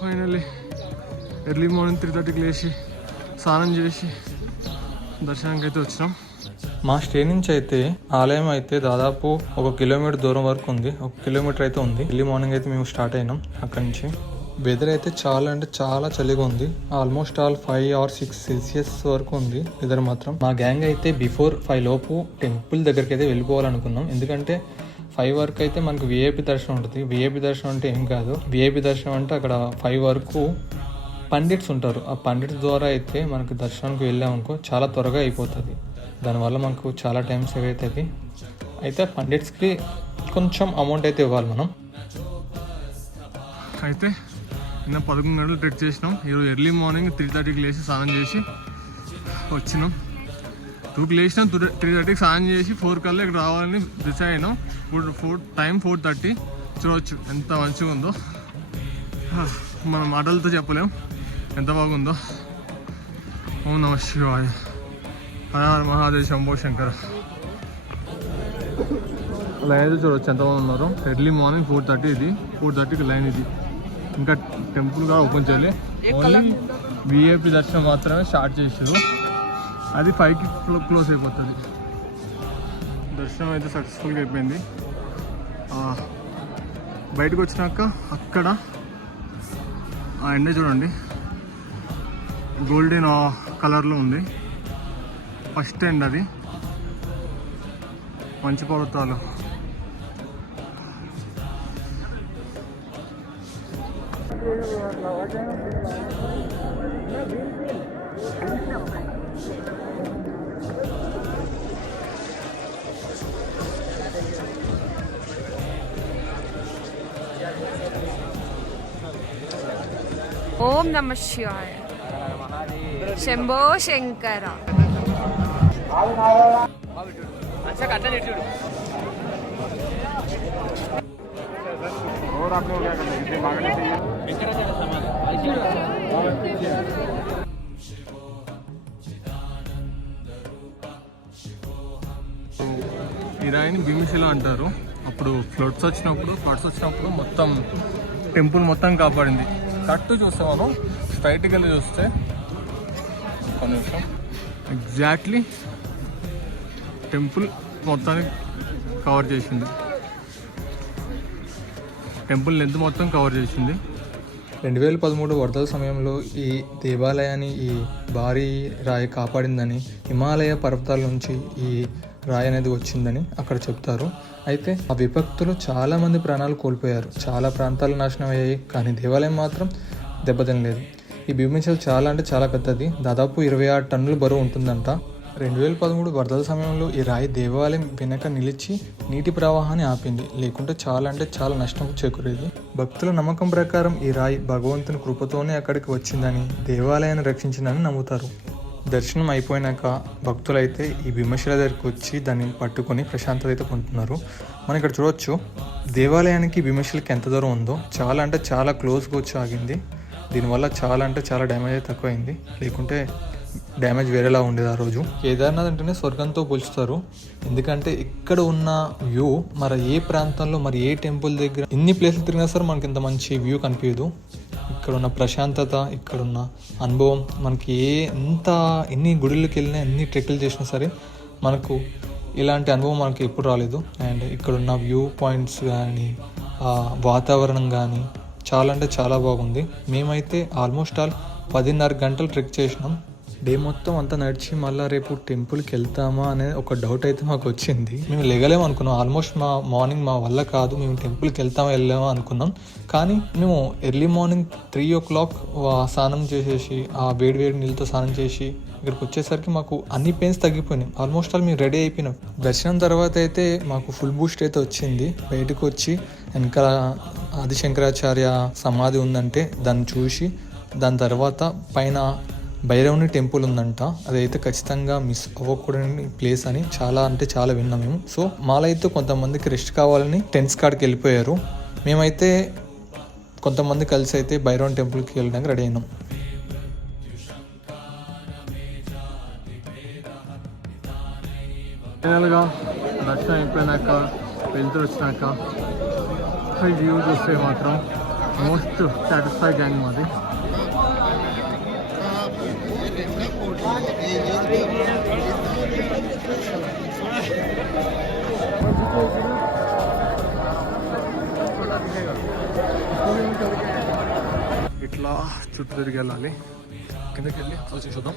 Finally early morning 3:30కి లేచి స్నానం చేసి దర్శనానికి అయితే వచ్చినాం. మా స్టే నుంచి అయితే ఆలయం అయితే దాదాపు 1 కిలోమీటర్ దూరం వరకు ఉంది. 1 కిలోమీటర్ అయితే ఉంది. ఎర్లీ మార్నింగ్ అయితే మేము స్టార్ట్ అయినాం అక్కడి నుంచి. వెదర్ అయితే చాలా అంటే చాలా చలిగా ఉంది. ఆల్మోస్ట్ ఆల్ 5 or 6 సెల్సియస్ వరకు ఉంది వెదర్ మాత్రం. మా గ్యాంగ్ అయితే బిఫోర్ 5 లోపు టెంపుల్ దగ్గరికి అయితే వెళ్ళిపోవాలనుకున్నాం. ఎందుకంటే 5 వరకు అయితే మనకు విఐపి దర్శనం ఉంటుంది. విఐపి దర్శనం అంటే ఏం కాదు, విఐపి దర్శనం అంటే అక్కడ 5 వరకు పండిట్స్ ఉంటారు. ఆ పండిట్స్ ద్వారా అయితే మనకు దర్శనానికి వెళ్ళామనుకో చాలా త్వరగా అయిపోతుంది. దానివల్ల మనకు చాలా టైం సేవ్ అవుతుంది. అయితే పండిట్స్కి కొంచెం అమౌంట్ అయితే ఇవ్వాలి మనం. అయితే నిన్న 11 గంటలు ట్రెక్ చేసినాం. ఈరోజు ఎర్లీ మార్నింగ్ 3:30కి లేచి స్నానం చేసి వచ్చినాం. 2కి లేచినాం, 3:30కి స్నానం చేసి 4 కల్లా ఇక్కడ రావాలని డిసైడ్ అయినాం. ఇప్పుడు టైం 4:30. చూడవచ్చు ఎంత మంచిగా ఉందో. మన మాటలతో చెప్పలేం ఎంత బాగుందో. ఓం నమ శివాయ, హర హర మహాదేవ్, శంభో శంకర. లైన్ అయితే చూడవచ్చు ఎంతమంది ఉన్నారు. Early morning 4:30. ఇది 4:30కి లైన్. ఇది ఇంకా టెంపుల్ కూడా ఓపెన్ చేయలే. ఓన్లీ విఐపి దర్శనం మాత్రమే స్టార్ట్ చేసారు. అది 5కి క్లోజ్ అయిపోతుంది. దర్శనం అయితే సక్సెస్ఫుల్గా అయిపోయింది. బయటకు వచ్చినాక అక్కడ ఆ ఎండ చూడండి, గోల్డెన్ కలర్లో ఉంది. ఫస్ట్ ఎండ్ అది. మంచి పర్వతాలు. ఓం నమ శివాయ, శంభో శంకర. ఈ రాయిని భీమశిల అంటారు. అప్పుడు ఫ్లడ్స్ వచ్చినప్పుడు మొత్తం టెంపుల్ మొత్తం కాపాడింది. కరెక్ట్ చూస్తే మనం స్ట్రైట్కి వెళ్ళి చూస్తే ఒక నిమిషం, ఎగ్జాక్ట్లీ టెంపుల్ మొత్తాన్ని కవర్ చేసింది. టెంపుల్ లెంత్ మొత్తం కవర్ చేసింది. 2013 వరదల సమయంలో ఈ దేవాలయాన్ని ఈ భారీ రాయి కాపాడిందని, హిమాలయ పర్వతాల నుంచి ఈ రాయి అనేది వచ్చిందని అక్కడ చెప్తారు. అయితే ఆ విపత్తులో చాలామంది ప్రాణాలు కోల్పోయారు. చాలా ప్రాంతాలు నాశనం అయ్యాయి, కానీ దేవాలయం మాత్రం దెబ్బతినలేదు. ఈ భీమశిల చాలా అంటే చాలా పెద్దది. దాదాపు 26 టన్నుల బరువు ఉంటుందంట. 2013 వరదల సమయంలో ఈ రాయి దేవాలయం వెనక నిలిచి నీటి ప్రవాహాన్ని ఆపింది. లేకుంటే చాలా అంటే చాలా నష్టం చేకూరేది. భక్తుల నమ్మకం ప్రకారం ఈ రాయి భగవంతుని కృపతోనే అక్కడికి వచ్చిందని, దేవాలయాన్ని రక్షించిందని నమ్ముతారు. దర్శనం అయిపోయినాక భక్తులైతే ఈ భీమశిల దగ్గరికి వచ్చి దాన్ని పట్టుకొని ప్రశాంతత అయితే పొందుతున్నారు. మనం ఇక్కడ చూడవచ్చు దేవాలయానికి భీమశిలకి ఎంత దూరం ఉందో. చాలా అంటే చాలా క్లోజ్గా వచ్చి ఆగింది. దీనివల్ల చాలా అంటే చాలా డ్యామేజ్ అయితే తక్కువైంది. లేకుంటే డ్యామేజ్ వేరేలా ఉండేది ఆ రోజు. కేదార్నాథ్ అంటేనే స్వర్గంతో పోల్చుతారు. ఎందుకంటే ఇక్కడ ఉన్న వ్యూ మరి ఏ ప్రాంతంలో మరి ఏ టెంపుల్ దగ్గర ఎన్ని ప్లేసులు తిరిగినా సరే మనకి ఇంత మంచి వ్యూ కనిపించదు. ఇక్కడ ఉన్న ప్రశాంతత, ఇక్కడున్న అనుభవం మనకి ఎన్ని గుడిలోకి వెళ్ళినా ఎన్ని ట్రెక్కులు చేసినా సరే మనకు ఇలాంటి అనుభవం మనకి ఎప్పుడు రాలేదు. అండ్ ఇక్కడున్న వ్యూ పాయింట్స్ కానీ వాతావరణం కానీ చాలా అంటే చాలా బాగుంది. మేమైతే ఆల్మోస్ట్ ఆల్ 10.5 గంటలు ట్రెక్ చేసినాం. డే మొత్తం అంతా నడిచి మళ్ళీ రేపు టెంపుల్కి వెళ్తామా అనే ఒక డౌట్ అయితే మాకు వచ్చింది. మేము లెగలేము అనుకున్నాం. ఆల్మోస్ట్ మార్నింగ్ మా వల్ల కాదు, మేము టెంపుల్కి వెళ్ళామా అనుకున్నాం. కానీ మేము ఎర్లీ మార్నింగ్ 3 o'clock స్నానం చేసేసి ఆ వేడి నీళ్ళతో స్నానం చేసి ఇక్కడికి వచ్చేసరికి మాకు అన్ని పెయిన్స్ తగ్గిపోయినాయి. ఆల్మోస్ట్ ఆల్ మేము రెడీ అయిపోయినాం. దర్శనం తర్వాత అయితే మాకు ఫుల్ బూస్ట్ అయితే వచ్చింది. బయటకు వచ్చి వెనకాల ఆదిశంకరాచార్య సమాధి ఉందంటే దాన్ని చూసి, దాని తర్వాత పైన భైరవుని టెంపుల్ ఉందంట. అదైతే ఖచ్చితంగా మిస్ అవ్వకూడని ప్లేస్ అని చాలా అంటే చాలా విన్నాం మేము. సో మాలైతే కొంతమందికి రెస్ట్ కావాలని టెంట్స్ కాడికి వెళ్ళిపోయారు. మేమైతే కొంతమంది కలిసి అయితే భైరవన్ టెంపుల్కి వెళ్ళడానికి రెడీ అయినాం. ఫైనల్గా దర్శనం అయిపోయినాక వెళ్తూ వచ్చినాక వ్యూ చూస్తే మాత్రం మోస్ట్ సాటిస్ఫై గ్యాంగ్ మాది. ఇట్లా చుట్టూ తిరిగి వెళ్ళాలి, కిందకి వెళ్ళి వచ్చి చూద్దాం.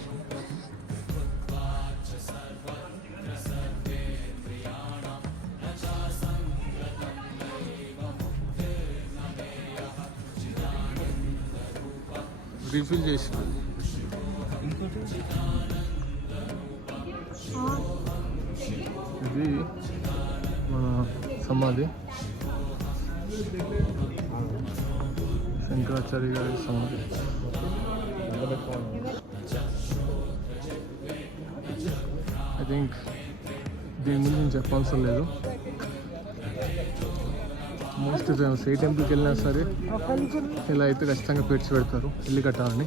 రీఫిల్ చేసి ఇది మన సమాధి, శంకరాచార్య గారి సమాధి. ఐ థింక్ దీని గురించి నేను చెప్పవసరం లేదు. Most famous. ఏ టెంపుల్కి వెళ్ళినా సరే ఇలా అయితే ఖచ్చితంగా పేర్చి పెడతారు ఇల్లు కట్టాలని.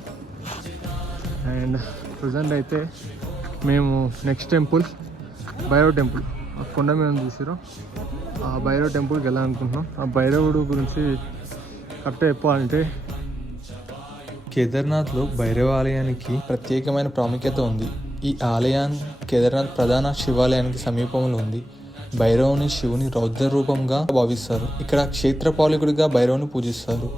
అండ్ ప్రజెంట్ అయితే మేము నెక్స్ట్ టెంపుల్ భైరవ్ టెంపుల్, ఆ కొండ మీద చూసారో ఆ భైరవ్ టెంపుల్కి వెళ్ళాలనుకుంటున్నాం. ఆ భైరవుడు గురించి కరెక్ట్గా చెప్పాలంటే కేదార్నాథ్లో భైరవ ఆలయానికి ప్రత్యేకమైన ప్రాముఖ్యత ఉంది. ఈ ఆలయం కేదార్నాథ్ ప్రధాన శివాలయానికి సమీపంలో ఉంది. భైరవుని శివుని రౌద్ర రూపంగా భావిస్తారు. ఇక్కడ క్షేత్రపాలకుడిగా భైరవుని పూజిస్తారు.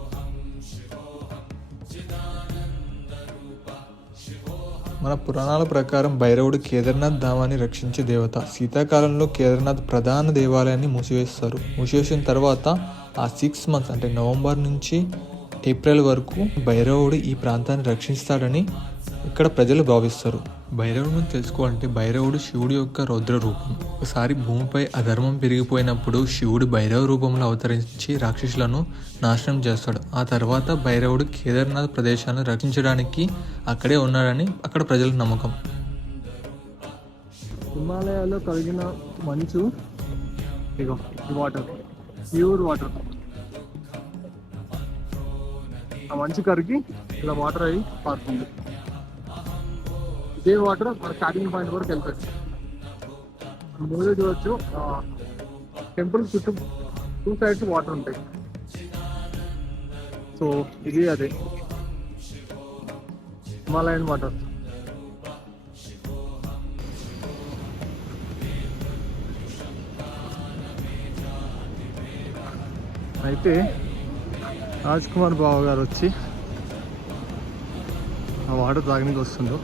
మన పురాణాల ప్రకారం భైరవుడు కేదార్నాథ్ ధామాన్ని రక్షించే దేవత. శీతాకాలంలో కేదార్నాథ్ ప్రధాన దేవాలయాన్ని మూసివేస్తారు. మూసివేసిన తర్వాత ఆ 6 months అంటే నవంబర్ నుంచి ఏప్రిల్ వరకు భైరవుడు ఈ ప్రాంతాన్ని రక్షిస్తాడని ఇక్కడ ప్రజలు భావిస్తారు. భైరవుడిని తెలుసుకోవాలంటే భైరవుడు శివుడి యొక్క రౌద్ర రూపం. ఒకసారి భూమిపై అధర్మం పెరిగిపోయినప్పుడు శివుడు భైరవ రూపంలో అవతరించి రాక్షసులను నాశనం చేస్తాడు. ఆ తర్వాత భైరవుడు కేదార్నాథ్ ప్రదేశాలను రక్షించడానికి అక్కడే ఉన్నాడని అక్కడ ప్రజల నమ్మకం. హిమాలయాల్లో కలిగిన మంచు, ఇగో వాటర్, ప్యూర్ వాటర్. ఆ మంచు కరిగి ఇలా వాటర్ అయ్యి పారుతుంది. ఇదే వాటర్ మన స్టార్టింగ్ పాయింట్ వరకు వెళ్తుంది. ముందు చూడవచ్చు టెంపుల్ చుట్టూ 2 sides వాటర్ ఉంటాయి. సో ఇది అదే హిమాలయన్ వాటర్. అయితే రాజ్ కుమార్ బాబు గారు వచ్చి ఆ వాటర్ తాగడానికి వస్తుందో.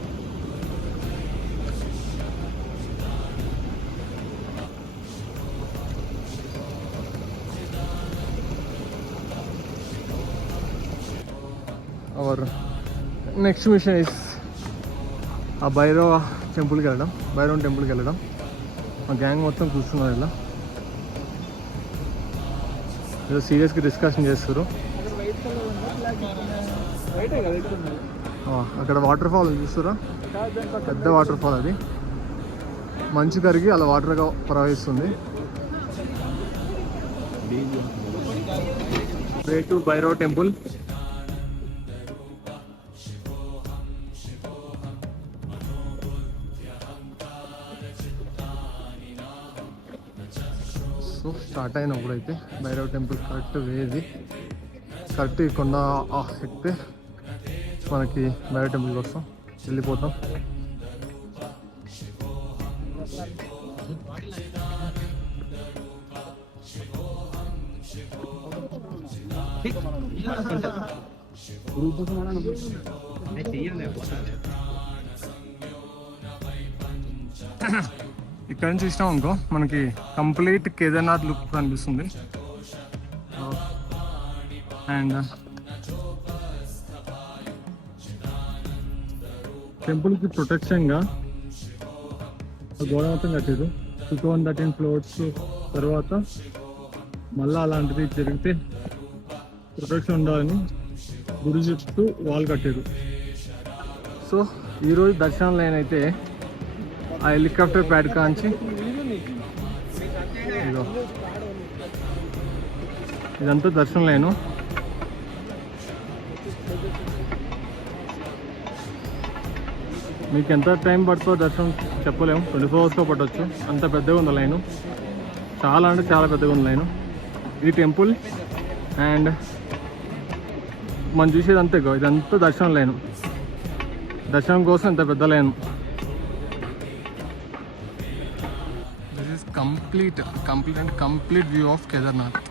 అవర్ నెక్స్ట్ మిషన్ ఇస్ ఆ భైరవ టెంపుల్కి వెళ్ళడం, భైరవ టెంపుల్కి వెళ్ళడం. మా గ్యాంగ్ మొత్తం కూర్చున్నారు ఇలా, ఏదో సీరియస్గా డిస్కషన్ చేస్తారు. అక్కడ వాటర్ ఫాల్ చూస్తారా, పెద్ద వాటర్ ఫాల్. అది మంచు కరిగి అలా వాటర్గా ప్రవహిస్తుంది. Way to Bhairava temple. So start అయినప్పుడు అయితే భైరవ్ టెంపుల్ కరెక్ట్ వేది, కరెక్ట్ ఈ కొండ ఎక్కితే మనకి భైరవ్ టెంపుల్కి వస్తాం, వెళ్ళిపోతాం. ఇక్కడ నుంచి ఇష్టం అనుకో మనకి కంప్లీట్ కేదార్నాథ్ లుక్ కనిపిస్తుంది. అండ్ టెంపుల్కి ప్రొటెక్షన్గా గోడ మొత్తం కట్టారు. 213 floors తర్వాత మళ్ళీ అలాంటిది జరిగితే ప్రొటెక్షన్ ఉండాలని గుడి చుట్టూ వాల్ కట్టారు. సో ఈరోజు దర్శనం లైన్ అయితే ఆ హెలికాప్టర్ ప్యాడ్ కాంచి ఇదంతా దర్శనం లైను. మీకు ఎంత టైం పడుతుందో దర్శనం చెప్పలేము, 24 hours పట్టవచ్చు. అంత పెద్దగా ఉంది లైను, చాలా అంటే చాలా పెద్దగా ఉంది లైను. ఇది టెంపుల్. అండ్ మనం చూసేది అంతే ఇదంతా దర్శనం లైన్. దర్శనం కోసం ఇంత పెద్ద line. This is complete view of Kedarnath.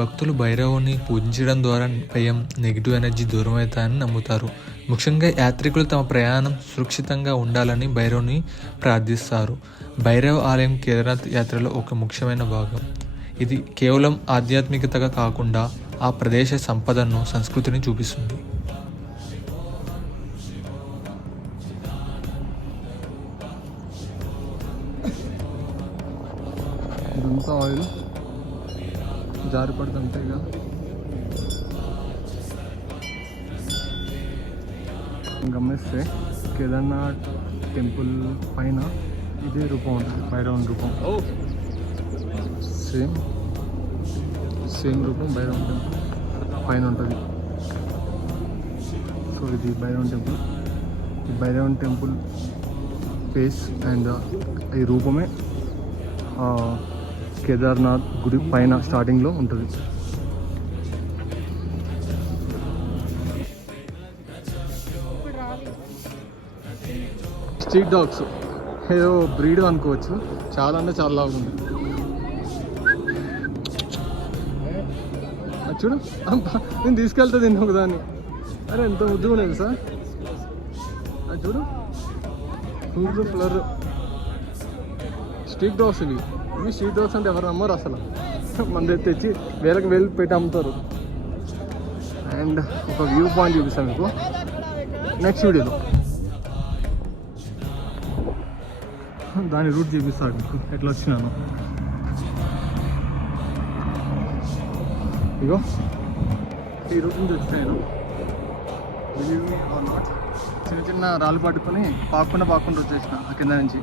భక్తులు భైరవుని పూజించడం ద్వారా భయం, నెగిటివ్ ఎనర్జీ దూరం అవుతాయని నమ్ముతారు. ముఖ్యంగా యాత్రికులు తమ ప్రయాణం సురక్షితంగా ఉండాలని భైరవుని ప్రార్థిస్తారు. భైరవ ఆలయం కేదార్నాథ్ యాత్రలో ఒక ముఖ్యమైన భాగం. ఇది కేవలం ఆధ్యాత్మికతగా కాకుండా ఆ ప్రదేశ సంపదను, సంస్కృతిని చూపిస్తుంది. ఇదంతా ఆయిల్ జారి పడుతుంటే ఇక గమనిస్తే కేదార్నాథ్ టెంపుల్ పైన ఇదే రూపం ఉంటుంది, భైరవన్ రూపం. సేమ్ రూపం భైరవన్ టెంపుల్ పైన ఉంటుంది. సో ఇది భైరవన్ టెంపుల్. ఈ భైరవన్ టెంపుల్ ఫేస్ అండ్ ఈ రూపమే కేదార్నాథ్ గుడి పైన స్టార్టింగ్లో ఉంటుంది. స్ట్రీట్ డాగ్స్ ఏదో బ్రీడ్ అనుకోవచ్చు. చాలా అంటే చాలా బాగుంది. చూడు, నేను తీసుకెళ్తా దీన్ని ఒకదాన్ని. అరే ఎంత ముద్దుగా ఉండేది సార్. అది చూడు, ఫుల్ ఫ్లర్. స్ట్రీట్ డాగ్స్ ఇవి స్ట్రీట్ డాగ్స్ అంటే ఎవరు నమ్మరు అసలు. మన దగ్గర తెచ్చి వేలకు వేలు పెట్టి అమ్ముతారు. అండ్ ఒక వ్యూ పాయింట్ చూపిస్తాను మీకు నెక్స్ట్ వీడియోలో. దాని రూట్ చూపిస్తాను మీకు ఎట్లా వచ్చినాను. ఇగో ఈ రూట్ నుంచి వచ్చినాను. బిలీవ్ మీ ఆర్ నాట్, చిన్న చిన్న రాళ్ళు పట్టుకొని పాకుండా వచ్చేసిన ఆ కింద నుంచి.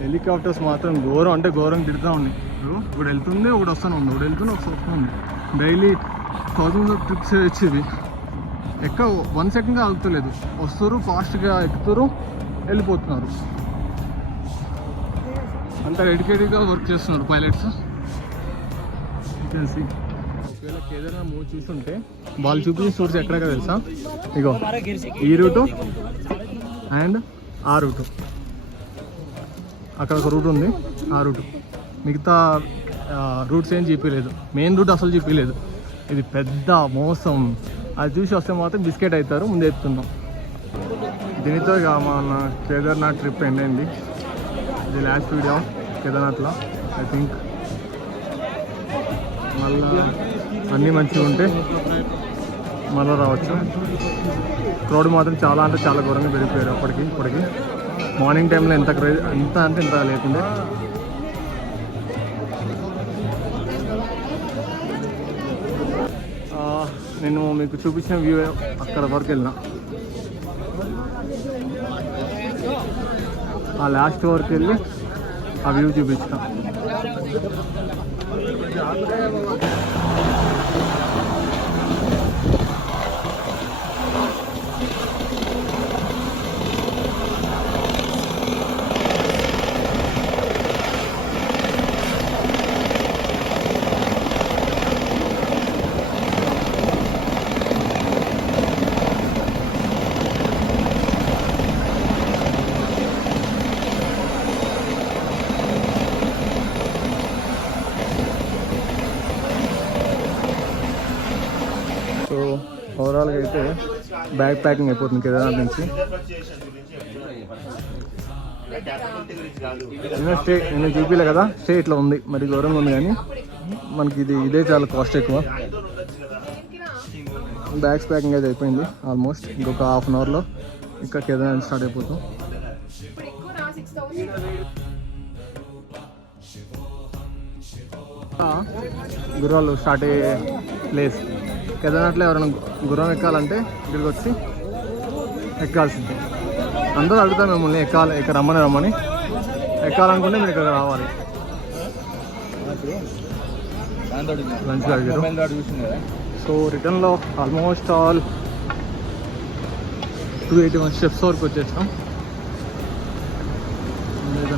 హెలికాప్టర్స్ మాత్రం ఘోరం అంటే ఘోరం తిడుతూ ఉన్నాయి. ఒకటి వెళ్తుంది, ఒకటి వస్తూనే ఉంది, ఒకటి వెళ్తుంది, ఒకటి వస్తుంది. డైలీ థౌజండ్స్ ఆఫ్ ట్రిప్స్ వచ్చేది. ఎక్క 1 సెకండ్గా ఆగుతలేదు. వస్తారు, ఫాస్ట్గా ఎక్కుతారు, వెళ్ళిపోతున్నారు. అంత డెడికేటెడ్గా వర్క్ చేస్తున్నారు పైలట్స్. తెలిసి ఒకవేళ కేదార్నాథ్ మూవీ చూస్తుంటే వాళ్ళు చూపించిన సోర్స్ ఎక్కడెక్కడ తెలుసా? ఇగో ఈ రూటు అండ్ ఆ రూటు. అక్కడ ఒక రూట్ ఉంది, ఆ రూటు. మిగతా రూట్స్ ఏం చూపించలేదు. మెయిన్ రూట్ అసలు చూపించలేదు. ఇది పెద్ద మోసం. అది చూసి వస్తే మాత్రం బిస్కెట్ అవుతారు. ముందు ఎత్తున్నాం. దీనితో ఇక మన కేదార్నాథ్ ట్రిప్ ఎండ్ అయింది. ఇది లాస్ట్ వీడియో కేదార్నాథ్లో. ఐ థింక్ మళ్ళీ అన్నీ మంచిగా ఉంటే మళ్ళీ రావచ్చు. క్రౌడ్ మాత్రం చాలా అంటే చాలా ఘోరంగా పెరిగిపోయారు ఇప్పటికి. మార్నింగ్ టైంలో ఎంత అంటే ఇంత లేకుండే. నేను మీకు చూపించిన వ్యూ అక్కడ వరకు వెళ్ళిన. ఆ లాస్ట్ వరకు వెళ్ళి ఆ వ్యూ చూపించిన. సో ఓవరాల్గా అయితే బ్యాగ్ ప్యాకింగ్ అయిపోతుంది కేదార్నాథ్ నుంచి. నేను చూపిలే కదా, స్టే ఇట్లా ఉంది. మరి ఘోరంగా ఉంది, కానీ మనకి ఇదే చాలా కాస్ట్ ఎక్కువ. బ్యాగ్స్ ప్యాకింగ్ అయితే అయిపోయింది ఆల్మోస్ట్. ఇంకొక హాఫ్ అన్ అవర్లో ఇంకా కేదార్నాథ్ స్టార్ట్ అయిపోతాం. గుర్రాలు స్టార్ట్ అయ్యే ప్లేస్ కేదార్నాథ్లో. ఎవరైనా గుర్రం ఎక్కాలంటే ఇక్కడికి వచ్చి ఎక్కాల్సిందే. అందరూ అడుగుతాం మిమ్మల్ని ఇక్కడ రమ్మని. ఎక్కాలనుకుంటే మీరు ఇక్కడ రావాలి. లంచ్లో అడిగారు. సో రిటర్న్లో ఆల్మోస్ట్ ఆల్ 281 స్టెప్స్ వరకు వచ్చేసాం.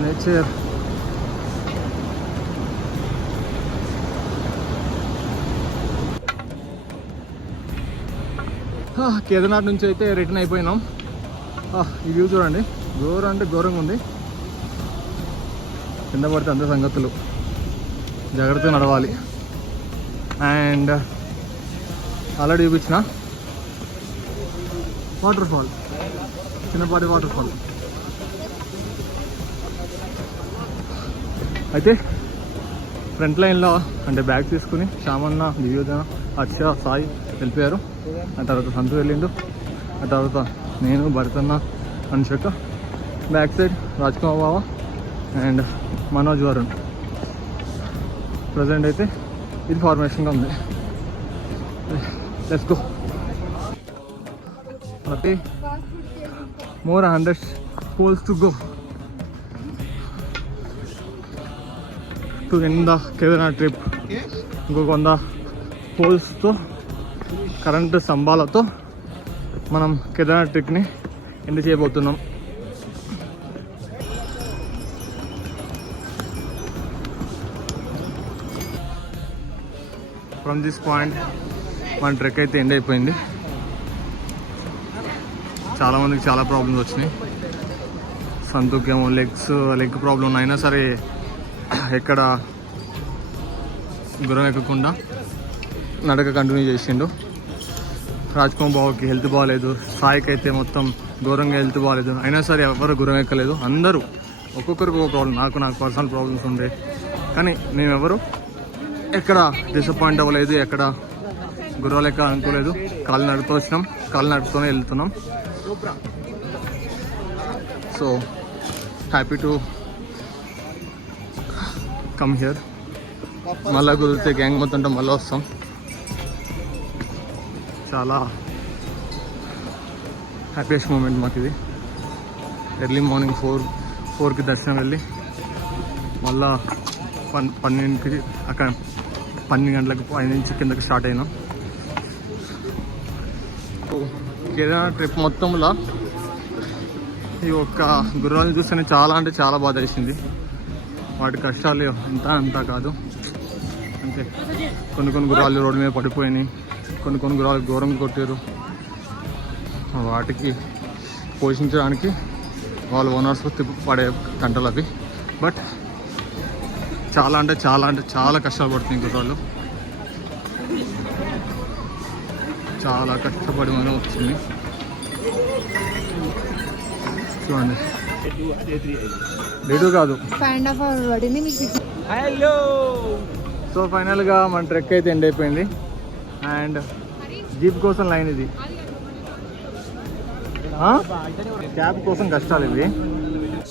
నేచర్ కేదార్నాథ్ నుంచి అయితే రిటర్న్ అయిపోయినాం. ఈ వ్యూ చూడండి, ఘోరం అంటే ఘోరంగా ఉంది. కింద పడితే అంత సంగతులు, జాగ్రత్తగా నడవాలి. అండ్ ఆల్రెడీ చూపించిన వాటర్ ఫాల్, చిన్నపాటి వాటర్ ఫాల్. అయితే ఫ్రంట్ లైన్లో అంటే బ్యాగ్ తీసుకుని శ్యామన్న, దివ్యోజన, హర్ష, సాయి వెళ్ళిపోయారు. ఆ తర్వాత సంతు వెళ్ళిండు. ఆ తర్వాత నేను, భరతన్న, అనుషక. బ్యాక్ సైడ్ రాజ్కుమార్ బావ అండ్ మనోజ్ వరుణ్. ప్రజెంట్ అయితే ఇది ఫార్మేషన్గా ఉంది. Let's go. Okay, more 100 poles to go to end the Kedarnath trip. ఇంకొక 100 పోల్స్తో, కరెంటు స్తంభాలతో మనం కేదార్నాథ్ ట్రిప్ని ఎండ్ చేయబోతున్నాం. ఫ్రమ్ దిస్ పాయింట్ మన ట్రెక్ అయితే ఎండ్ అయిపోయింది. చాలామందికి చాలా ప్రాబ్లమ్స్ వచ్చినాయి. సంతూకేమో లెగ్ ప్రాబ్లం అయినా సరే ఎక్కడ గుర్రం ఎక్కకుండా నడక కంటిన్యూ చేసిండు. రాజ్కుమార్ బాబుకి హెల్త్ బాగాలేదు, సాయికి అయితే మొత్తం ఘోరంగా హెల్త్ బాగాలేదు, అయినా సరే ఎవరు గుర్రం ఎక్కలేదు. అందరూ ఒక్కొక్కరికి ఒక ప్రాబ్లం. నాకు పర్సనల్ ప్రాబ్లమ్స్ ఉండే, కానీ మేమెవరు ఎక్కడ డిసప్పాయింట్ అవ్వలేదు, ఎక్కడ గుర్రాలు ఎక్క అనుకోలేదు. కాళ్ళు నడుపుతూ వచ్చినాం, కాళ్ళు నడుపుతూనే వెళ్తున్నాం. So happy to come here. మళ్ళీ కుదిరితే గ్యాంగ్ మొత్తం మళ్ళీ వస్తాం. చాలా హ్యాపీయెస్ట్ మూమెంట్ మాకు ఇది. ఎర్లీ మార్నింగ్ 4కి దర్శనం వెళ్ళి మళ్ళా 12కి అక్కడ 12 గంటలకు పైనుంచి కిందకి స్టార్ట్ అయినాం. కేదార్నాథ్ ట్రిప్ మొత్తంలో ఈ ఒక్క గుర్రాలను చూస్తేనే చాలా అంటే చాలా బాధ వేసింది. వాటి కష్టాలు అంతా కాదు. అంతే, కొన్ని గుర్రాలు రోడ్డు మీద పడిపోయినాయి, కొన్ని గుర్రాలు ఘోరంగా కొట్టారు. వాటికి పోషించడానికి వాళ్ళు ఓనర్స్ పడే గంటలు అవి. బట్ చాలా అంటే చాలా కష్టాలు పడుతున్నాయి గుర్రాలు. చాలా కష్టపడి మనం వచ్చింది. చూడండి, రేటు కాదు. హలో. సో ఫైనల్గా మన ట్రెక్ అయితే ఎండ్ అయిపోయింది. అండ్ జీప్ కోసం లైన్ ఇది, క్యాబ్ కోసం కష్టాలు ఇవి.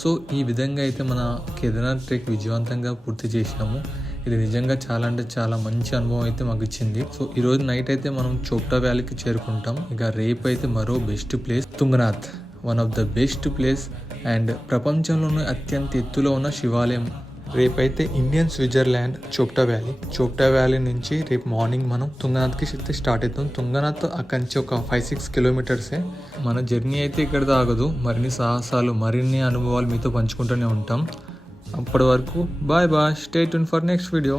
సో ఈ విధంగా అయితే మన కేదార్నాథ్ ట్రెక్ విజయవంతంగా పూర్తి చేసినాము. ఇది నిజంగా చాలా అంటే చాలా మంచి అనుభవం అయితే మాకు ఇచ్చింది. సో ఈ రోజు నైట్ అయితే మనం చోప్టా వ్యాలీకి చేరుకుంటాం. ఇక రేపు అయితే మరో best place Tungnath, one of the best place and ప్రపంచంలోనే అత్యంత ఎత్తులో ఉన్న శివాలయం. రేపైతే ఇండియన్ స్విట్జర్లాండ్ చోప్టా వ్యాలీ నుంచి రేపు మార్నింగ్ మనం తుంగనాథ్కి స్టార్ట్ అవుతాం. తుంగనాథ్ అక్కడి నుంచి ఒక 5-6 కిలోమీటర్సే. మన జర్నీ అయితే ఇక్కడ ఆగదు. మరిన్ని సాహసాలు, మరిన్ని అనుభవాలు మీతో పంచుకుంటూనే ఉంటాం. అప్పటి వరకు bye, stay tune for next video.